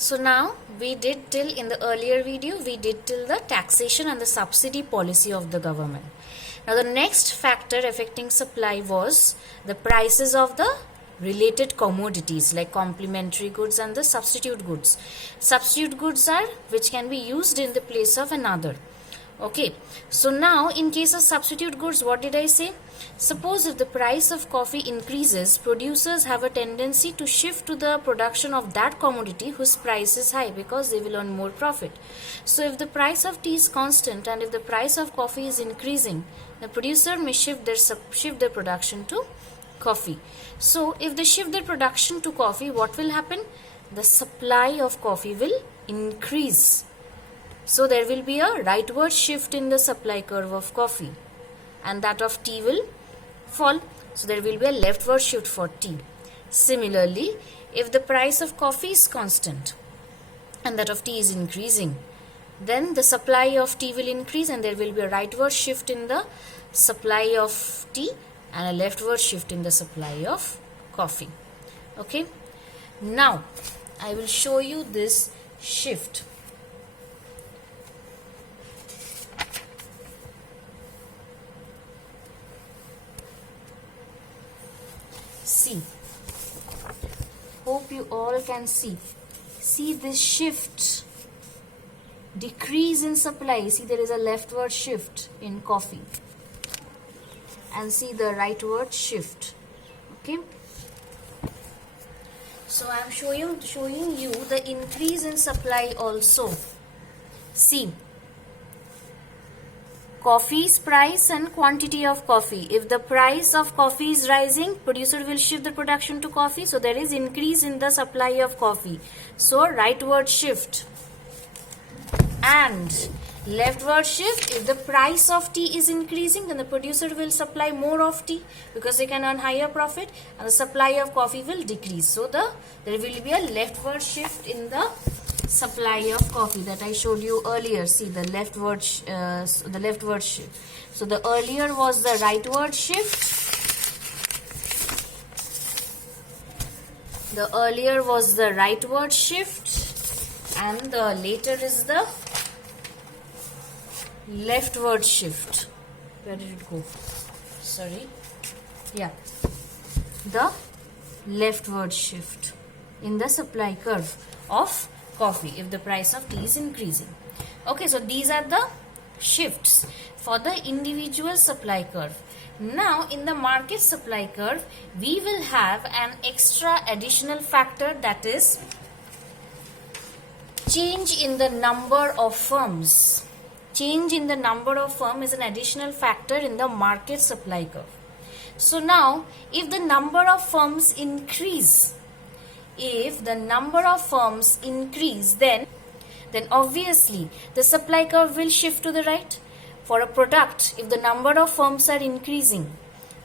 So now we did till in the earlier video we did till the taxation and the subsidy policy of the government. Now the next factor affecting supply was the prices of the related commodities like complementary goods and the substitute goods. Substitute goods are which can be used in the place of another. Okay, so now in case of substitute goods, what did I say? Suppose if the price of coffee increases, producers have a tendency to shift to the production of that commodity whose price is high because they will earn more profit. So if the price of tea is constant and if the price of coffee is increasing, the producer may shift their production to coffee. So if they shift their production to coffee, what will happen? The supply of coffee will increase. So there will be a rightward shift in the supply curve of coffee and that of tea will fall. So there will be a leftward shift for tea. Similarly, if the price of coffee is constant and that of tea is increasing, then the supply of tea will increase and there will be a rightward shift in the supply of tea and a leftward shift in the supply of coffee. Okay. Now, I will show you this shift. See, hope you all can see this shift, decrease in supply. See, there is a leftward shift in coffee and see the rightward shift. Okay, so I am showing you the increase in supply also. See, coffee's price and quantity of coffee. If the price of coffee is rising, producer will shift the production to coffee. So there is increase in the supply of coffee. So rightward shift. And leftward shift, if the price of tea is increasing, then the producer will supply more of tea because they can earn higher profit and the supply of coffee will decrease. So there will be a leftward shift in the supply of coffee that I showed you earlier. See the leftward shift. So the earlier was the rightward shift. The earlier was the rightward shift and the later is the leftward shift. Where did it go? Sorry. Yeah. The leftward shift in the supply curve of coffee if the price of tea is increasing. Okay, so these are the shifts for the individual supply curve. Now in the market supply curve, we will have an extra additional factor, that is change in the number of firms. Change in the number of firms is an additional factor in the market supply curve. So now if the number of firms increase, then obviously the supply curve will shift to the right. For a product, if the number of firms are increasing,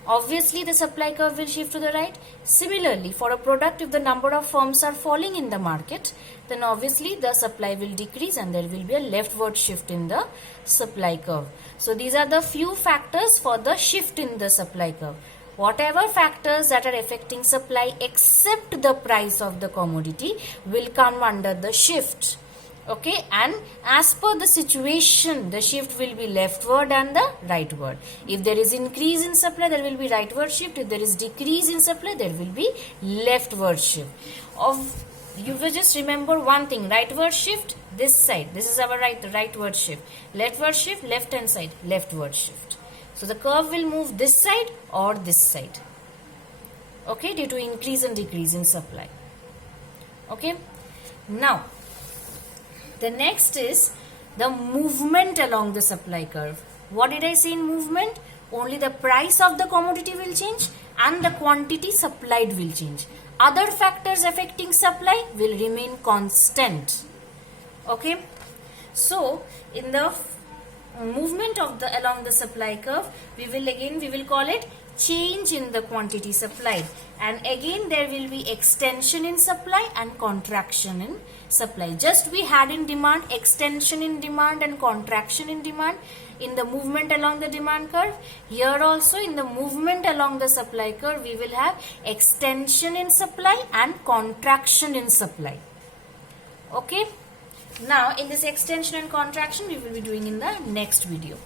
obviously the supply curve will shift to the right. Similarly, for a product, if the number of firms are falling in the market, then obviously the supply will decrease and there will be a leftward shift in the supply curve. So these are the few factors for the shift in the supply curve. Whatever factors that are affecting supply except the price of the commodity will come under the shift. Okay, and as per the situation, the shift will be leftward and the rightward. If there is increase in supply, there will be rightward shift. If there is decrease in supply, there will be leftward shift. You will just remember one thing: rightward shift this side. This is our rightward shift. Leftward shift, left hand side, leftward shift. So the curve will move this side or this side. Okay, due to increase and decrease in supply. Okay, now the next is the movement along the supply curve. What did I say in movement? Only the price of the commodity will change and the quantity supplied will change. Other factors affecting supply will remain constant. Okay, so in the movement of along the supply curve, we will call it change in the quantity supplied, and again there will be extension in supply and contraction in supply. Just we had in demand extension in demand and contraction in demand in the movement along the demand curve. Here also in the movement along the supply curve, we will have extension in supply and contraction in supply. Okay. Now in this extension and contraction we will be doing in the next video.